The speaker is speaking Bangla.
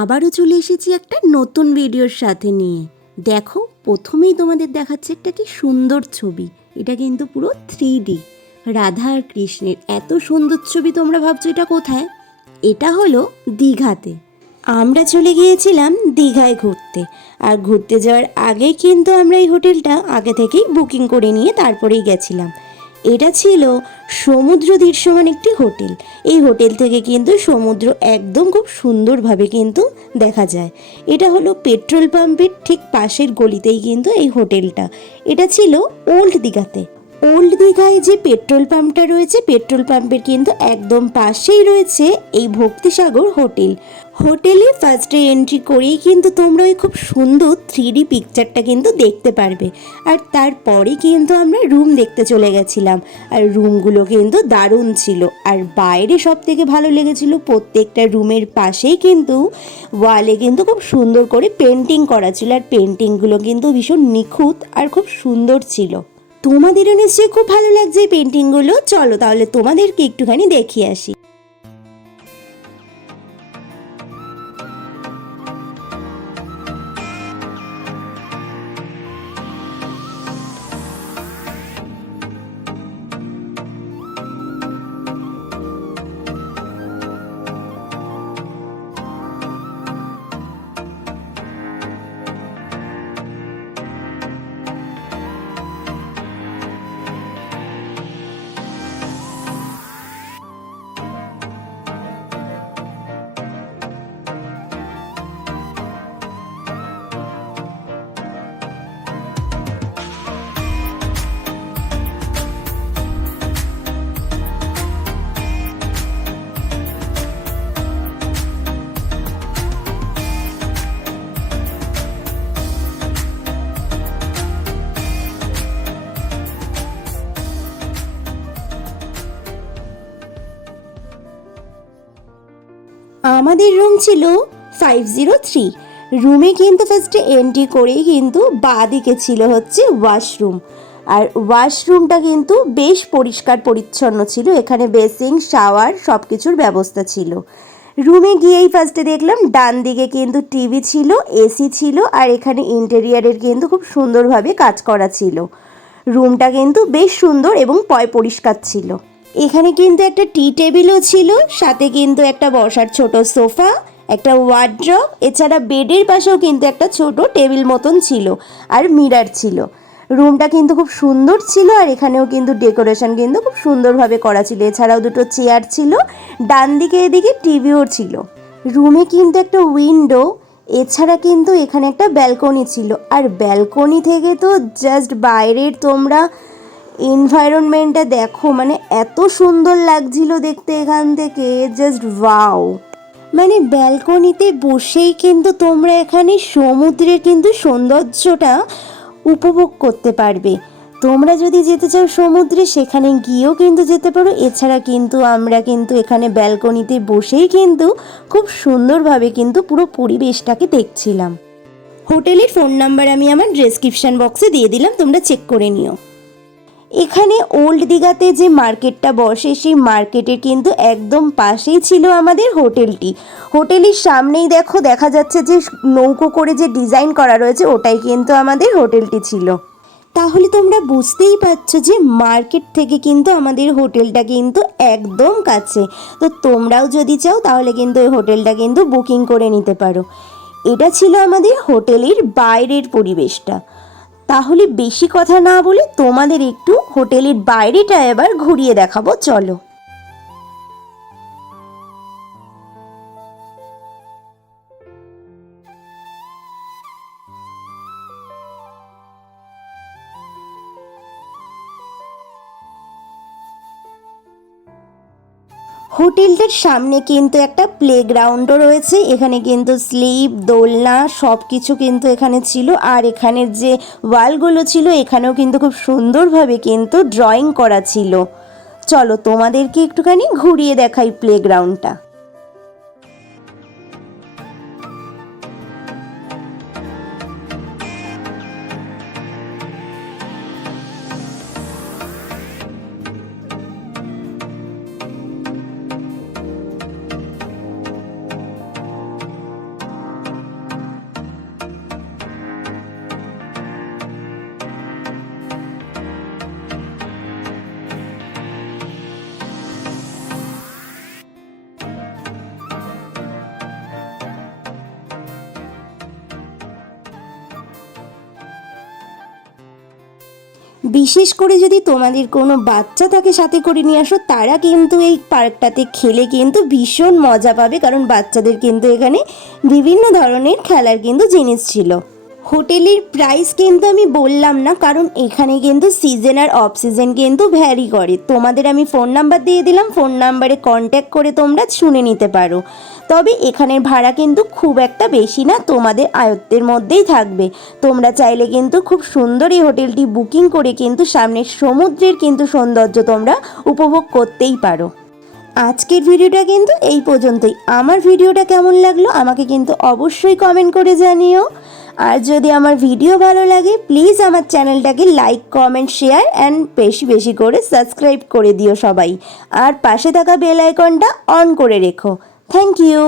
আবারও চলে এসেছি একটা নতুন ভিডিওর সাথে নিয়ে। দেখো, প্রথমেই তোমাদের দেখাচ্ছে একটা কি সুন্দর ছবি। এটা কিন্তু পুরো 3D রাধা আর কৃষ্ণের। এত সুন্দর ছবি, তোমরা ভাবছো এটা কোথায়? এটা হলো দীঘাতে। আমরা চলে গিয়েছিলাম দীঘায় ঘুরতে, আর ঘুরতে যাওয়ার আগেই কিন্তু আমরা এই হোটেলটা আগে থেকেই বুকিং করে নিয়ে তারপরেই গেছিলাম। এটা ছিল সমুদ্র দৃশ্যমান একটি হোটেল। এই হোটেল থেকে কিন্তু সমুদ্র একদম খুব সুন্দরভাবে কিন্তু দেখা যায়। এটা হলো পেট্রোল পাম্পের ঠিক পাশের গলিতেই কিন্তু এই হোটেলটা। এটা ছিল ওল্ড দীঘাতে। ওল্ড দীঘায় যে পেট্রোল পাম্পটা রয়েছে, পেট্রোল পাম্পের কিন্তু একদম পাশেই রয়েছে এই ভক্তিসাগর হোটেল। হোটেলে ফার্স্টে এন্ট্রি করেই কিন্তু তোমরা ওই খুব সুন্দর 3D পিকচারটা কিন্তু দেখতে পারবে। আর তারপরে কিন্তু আমরা রুম দেখতে চলে গেছিলাম, আর রুমগুলো কিন্তু দারুণ ছিল। আর বাইরে সব থেকে ভালো লেগেছিল প্রত্যেকটা রুমের পাশেই কিন্তু ওয়ালে কিন্তু খুব সুন্দর করে পেন্টিং করা ছিল, আর পেন্টিংগুলো কিন্তু ভীষণ নিখুঁত আর খুব সুন্দর ছিল। তোমাদেরও নিশ্চয়ই খুব ভালো লাগছে এই পেন্টিংগুলো। চলো তাহলে তোমাদেরকে একটুখানি দেখিয়ে আসি। আমাদের রুম ছিল 503। রুমে কিন্তু ফার্স্টে এন্ট্রি করেই কিন্তু বাঁ দিকে ছিল হচ্ছে ওয়াশরুম। আর ওয়াশরুমটা কিন্তু বেশ পরিষ্কার পরিচ্ছন্ন ছিল। এখানে বেসিং, শাওয়ার সব কিছুর ব্যবস্থা ছিল। রুমে গিয়েই ফার্স্টে দেখলাম ডান দিকে কিন্তু টিভি ছিল, এসি ছিল, আর এখানে ইন্টেরিয়ারের কিন্তু খুব সুন্দরভাবে কাজ করা ছিল। রুমটা কিন্তু বেশ সুন্দর এবং পরিষ্কার ছিল। এখানে কিন্তু একটা টি টেবিলও ছিল, সাথে কিন্তু একটা বসার ছোট সোফা, একটা ওয়ার্ড্রপ, এছাড়া বেডের পাশেও কিন্তু একটা ছোট টেবিল মতন ছিল, আর মিরর ছিল। রুমটা কিন্তু খুব সুন্দর ছিল, আর এখানেও কিন্তু ডেকোরেশন কিন্তু খুব সুন্দরভাবে করা ছিল। এছাড়াও দুটো চেয়ার ছিল, ডান দিকে এদিকে টিভিও ছিল। রুমে কিন্তু একটা উইন্ডো, এছাড়া কিন্তু এখানে একটা ব্যালকনি ছিল। আর ব্যালকনি থেকে তো জাস্ট বাইরের তোমরা এনভায়রনমেন্টটা দেখো, মানে এত সুন্দর লাগছিল দেখতে এখান থেকে, জাস্ট ওয়াও। মানে ব্যালকনিতে বসেই কিন্তু তোমরা এখানে সমুদ্রের কিন্তু সৌন্দর্যটা উপভোগ করতে পারবে। তোমরা যদি যেতে চাও সমুদ্রে, সেখানে গিয়েও কিন্তু যেতে পারো। এছাড়া কিন্তু আমরা কিন্তু এখানে ব্যালকনিতে বসেই কিন্তু খুব সুন্দরভাবে কিন্তু পুরো পরিবেশটাকে দেখছিলাম। হোটেলের ফোন নাম্বার আমি আমার ডেসক্রিপশন বক্সে দিয়ে দিলাম, তোমরা চেক করে নিও। এখানে ওল্ড দীঘাতে যে মার্কেটটা বসে, সেই মার্কেটের কিন্তু একদম পাশেই ছিল আমাদের হোটেলটি। হোটেলের সামনেই দেখো দেখা যাচ্ছে যে নৌকো করে যে ডিজাইন করা রয়েছে, ওটাই কিন্তু আমাদের হোটেলটি ছিল। তাহলে তোমরা বুঝতেই পারছো যে মার্কেট থেকে কিন্তু আমাদের হোটেলটা কিন্তু একদম কাছে। তো তোমরাও যদি চাও তাহলে কিন্তু ওই হোটেলটা কিন্তু বুকিং করে নিতে পারো। এটা ছিল আমাদের হোটেলের বাইরের পরিবেশটা। তাহলে বেশি কথা না বলে তোমাদের একটু হোটেলের বাইরেটা এবার ঘুরিয়ে দেখাবো, চলো। হোটেলটার সামনে কিন্তু একটা প্লেগ্রাউন্ডও রয়েছে। এখানে কিন্তু স্লিপ, দোলনা সব কিছু কিন্তু এখানে ছিল। আর এখানের যে ওয়ালগুলো ছিল, এখানেও কিন্তু খুব সুন্দরভাবে কিন্তু ড্রয়িং করা ছিল। চলো তোমাদেরকে একটুখানি ঘুরিয়ে দেখাই প্লেগ্রাউন্ডটা। বিশেষ করে যদি তোমাদের কোনো বাচ্চা থাকে সাথে করে নিয়ে আসো, তারা কিন্তু এই পার্কটাতে খেলে কিন্তু ভীষণ মজা পাবে, কারণ বাচ্চাদের কিন্তু এখানে বিভিন্ন ধরনের খেলার কিন্তু জিনিস ছিল। হোটেলের প্রাইস কিন্তু আমি বললাম না, কারণ এখানে কিন্তু সিজন আর অফ সিজন কিন্তু ভ্যারি করে। তোমাদের আমি ফোন নাম্বার দিয়ে দিলাম, ফোন নাম্বারে কন্ট্যাক্ট করে তোমরা শুনে নিতে পারো। তবে এখানের ভাড়া কিন্তু খুব একটা বেশি না, তোমাদের আয়ত্তের মধ্যেই থাকবে। তোমরা চাইলে কিন্তু খুব সুন্দর এই হোটেলটি বুকিং করে কিন্তু সামনের সমুদ্রের কিন্তু সৌন্দর্য তোমরা উপভোগ করতেই পারো। আজকের ভিডিওটা কিন্তু এই পর্যন্তই। আমার ভিডিওটা কেমন লাগলো আমাকে কিন্তু অবশ্যই কমেন্ট করে জানিও। আর যদি আমার ভিডিও ভালো লাগে প্লিজ আমার চ্যানেলটাকে লাইক, কমেন্ট, শেয়ার অ্যান্ড বেশি বেশি করে সাবস্ক্রাইব করে দিও সবাই। আর পাশে থাকা বেল আইকনটা অন করে রেখো। Thank you.